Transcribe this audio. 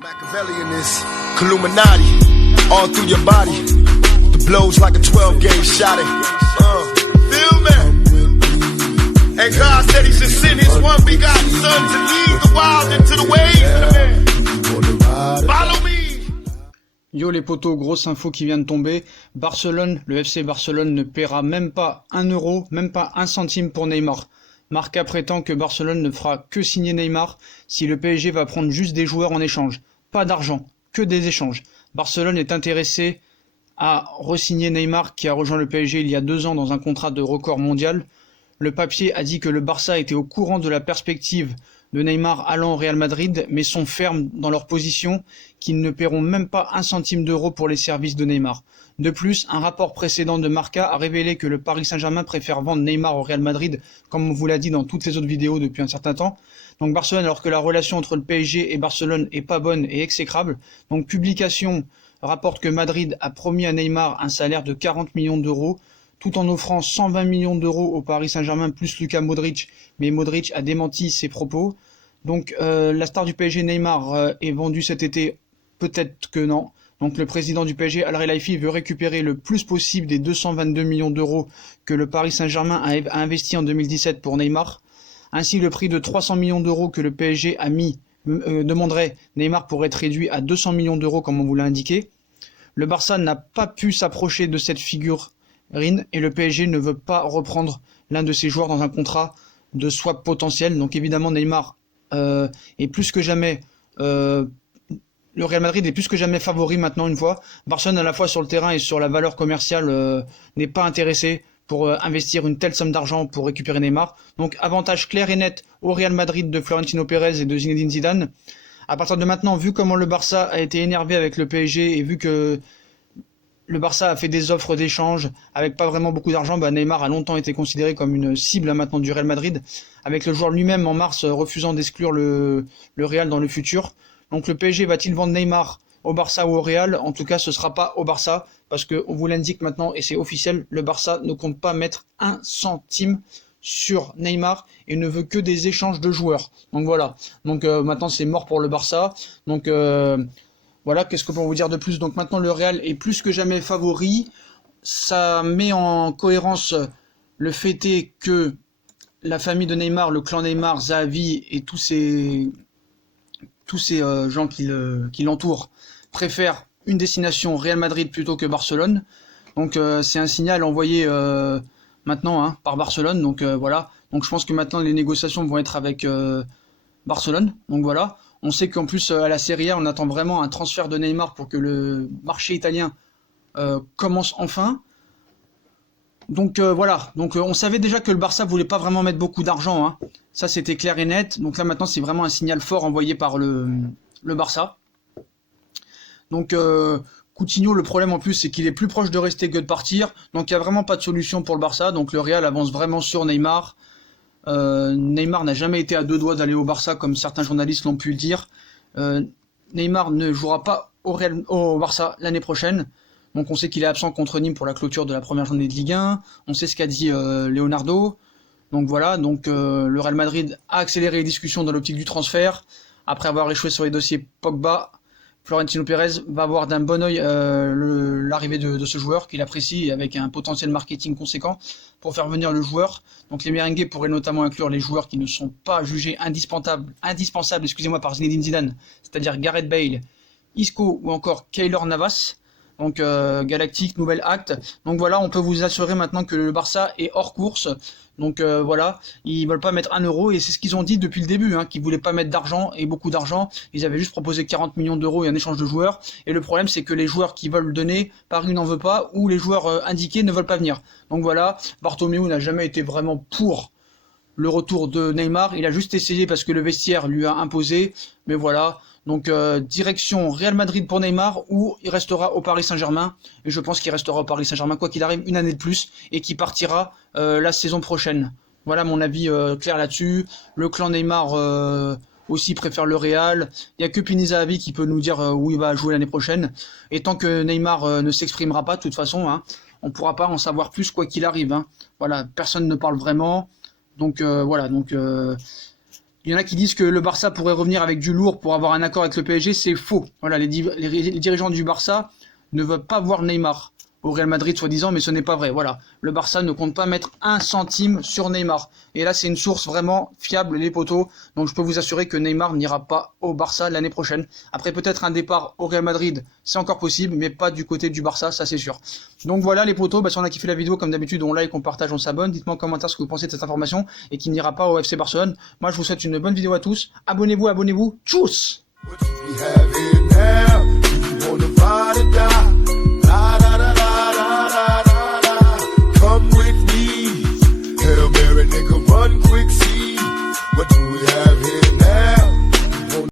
Machiavellianism, Illuminati, all through your body. The blows like a 12-gauge shot. Feel me? And God said He should send His one begotten Son to lead the wild into the ways of the man. Follow me. Yo les potos, grosse info qui vient de tomber. Barcelone, le FC Barcelone ne paiera même pas 1 euro, même pas 1 centime pour Neymar. Marca prétend que Barcelone ne fera que signer Neymar si le PSG va prendre juste des joueurs en échange. Pas d'argent, que des échanges. Barcelone est intéressé à re-signer Neymar qui a rejoint le PSG il y a 2 ans dans un contrat de record mondial. Le papier a dit que le Barça était au courant de la perspective de Neymar allant au Real Madrid, mais sont fermes dans leur position qu'ils ne paieront même pas 1 centime d'euro pour les services de Neymar. De plus, un rapport précédent de Marca a révélé que le Paris Saint-Germain préfère vendre Neymar au Real Madrid, comme on vous l'a dit dans toutes les autres vidéos depuis un certain temps. Donc Barcelone, alors que la relation entre le PSG et Barcelone est pas bonne et exécrable. Donc Publication rapporte que Madrid a promis à Neymar un salaire de 40 millions d'euros, tout en offrant 120 millions d'euros au Paris Saint-Germain plus Luka Modric, mais Modric a démenti ses propos. Donc la star du PSG Neymar est vendue cet été, peut-être que non. Donc le président du PSG, Al Khelaifi, veut récupérer le plus possible des 222 millions d'euros que le Paris Saint-Germain a investi en 2017 pour Neymar. Ainsi, le prix de 300 millions d'euros que le PSG a demanderait Neymar pour être réduit à 200 millions d'euros comme on vous l'a indiqué. Le Barça n'a pas pu s'approcher de cette figurine et le PSG ne veut pas reprendre l'un de ses joueurs dans un contrat de swap potentiel. Donc évidemment Neymar est plus que jamais... le Real Madrid est plus que jamais favori maintenant une fois. Barcelone à la fois sur le terrain et sur la valeur commerciale n'est pas intéressé pour investir une telle somme d'argent pour récupérer Neymar. Donc avantage clair et net au Real Madrid de Florentino Pérez et de Zinedine Zidane. À partir de maintenant, vu comment le Barça a été énervé avec le PSG et vu que le Barça a fait des offres d'échange avec pas vraiment beaucoup d'argent, Neymar a longtemps été considéré comme une cible maintenant du Real Madrid, avec le joueur lui-même en mars refusant d'exclure le Real dans le futur. Donc le PSG va-t-il vendre Neymar au Barça ou au Real? En tout cas, ce ne sera pas au Barça, parce qu'on vous l'indique maintenant, et c'est officiel, le Barça ne compte pas mettre 1 centime sur Neymar et ne veut que des échanges de joueurs. Donc voilà, donc maintenant c'est mort pour le Barça. Donc voilà, qu'est-ce que pour vous dire de plus? Donc maintenant le Real est plus que jamais favori. Ça met en cohérence le fait est que la famille de Neymar, le clan Neymar, Xavi et tous ces gens qui l'entourent préfèrent une destination Real Madrid plutôt que Barcelone. Donc c'est un signal envoyé maintenant par Barcelone. Donc voilà. Donc je pense que maintenant les négociations vont être avec Barcelone. Donc voilà. On sait qu'en plus à la Serie A, on attend vraiment un transfert de Neymar pour que le marché italien commence enfin. Donc voilà, donc on savait déjà que le Barça voulait pas vraiment mettre beaucoup d'argent, ça c'était clair et net. Donc là maintenant c'est vraiment un signal fort envoyé par le Barça. Donc Coutinho, le problème en plus c'est qu'il est plus proche de rester que de partir, donc il n'y a vraiment pas de solution pour le Barça. Donc le Real avance vraiment sur Neymar. Neymar n'a jamais été à 2 doigts d'aller au Barça comme certains journalistes l'ont pu le dire. Neymar ne jouera pas au Barça l'année prochaine. Donc on sait qu'il est absent contre Nîmes pour la clôture de la première journée de Ligue 1. On sait ce qu'a dit Leonardo. Donc voilà, donc le Real Madrid a accéléré les discussions dans l'optique du transfert. Après avoir échoué sur les dossiers Pogba, Florentino Pérez va voir d'un bon oeil l'arrivée de ce joueur qu'il apprécie avec un potentiel marketing conséquent pour faire venir le joueur. Donc les merengues pourraient notamment inclure les joueurs qui ne sont pas jugés indispensables par Zinedine Zidane, c'est-à-dire Gareth Bale, Isco ou encore Keylor Navas. Donc Galactique, nouvel acte. Donc voilà, on peut vous assurer maintenant que le Barça est hors course. Donc voilà, ils veulent pas mettre 1 euro et c'est ce qu'ils ont dit depuis le début, qu'ils voulaient pas mettre d'argent et beaucoup d'argent. Ils avaient juste proposé 40 millions d'euros et un échange de joueurs. Et le problème c'est que les joueurs qui veulent donner, Paris n'en veut pas ou les joueurs indiqués ne veulent pas venir. Donc voilà, Bartomeu n'a jamais été vraiment pour le retour de Neymar. Il a juste essayé parce que le vestiaire lui a imposé. Mais voilà. Donc direction Real Madrid pour Neymar ou il restera au Paris Saint-Germain. Et je pense qu'il restera au Paris Saint-Germain quoi qu'il arrive une année de plus et qu'il partira la saison prochaine. Voilà mon avis clair là-dessus. Le clan Neymar aussi préfère le Real. Il n'y a que Pinizahavi qui peut nous dire où il va jouer l'année prochaine. Et tant que Neymar ne s'exprimera pas de toute façon, on ne pourra pas en savoir plus quoi qu'il arrive. Voilà, personne ne parle vraiment. Donc voilà, donc Il y en a qui disent que le Barça pourrait revenir avec du lourd pour avoir un accord avec le PSG, c'est faux. Voilà, les dirigeants du Barça ne veulent pas voir Neymar au Real Madrid soi-disant, mais ce n'est pas vrai. Voilà, le Barça ne compte pas mettre un centime sur Neymar. Et là, c'est une source vraiment fiable, les potos. Donc je peux vous assurer que Neymar n'ira pas au Barça l'année prochaine. Après, peut-être un départ au Real Madrid, c'est encore possible, mais pas du côté du Barça, ça c'est sûr. Donc voilà les potos, si on a kiffé la vidéo, comme d'habitude, on like, on partage, on s'abonne. Dites-moi en commentaire ce que vous pensez de cette information et qu'il n'ira pas au FC Barcelone. Moi, je vous souhaite une bonne vidéo à tous. Abonnez-vous. Tchuss!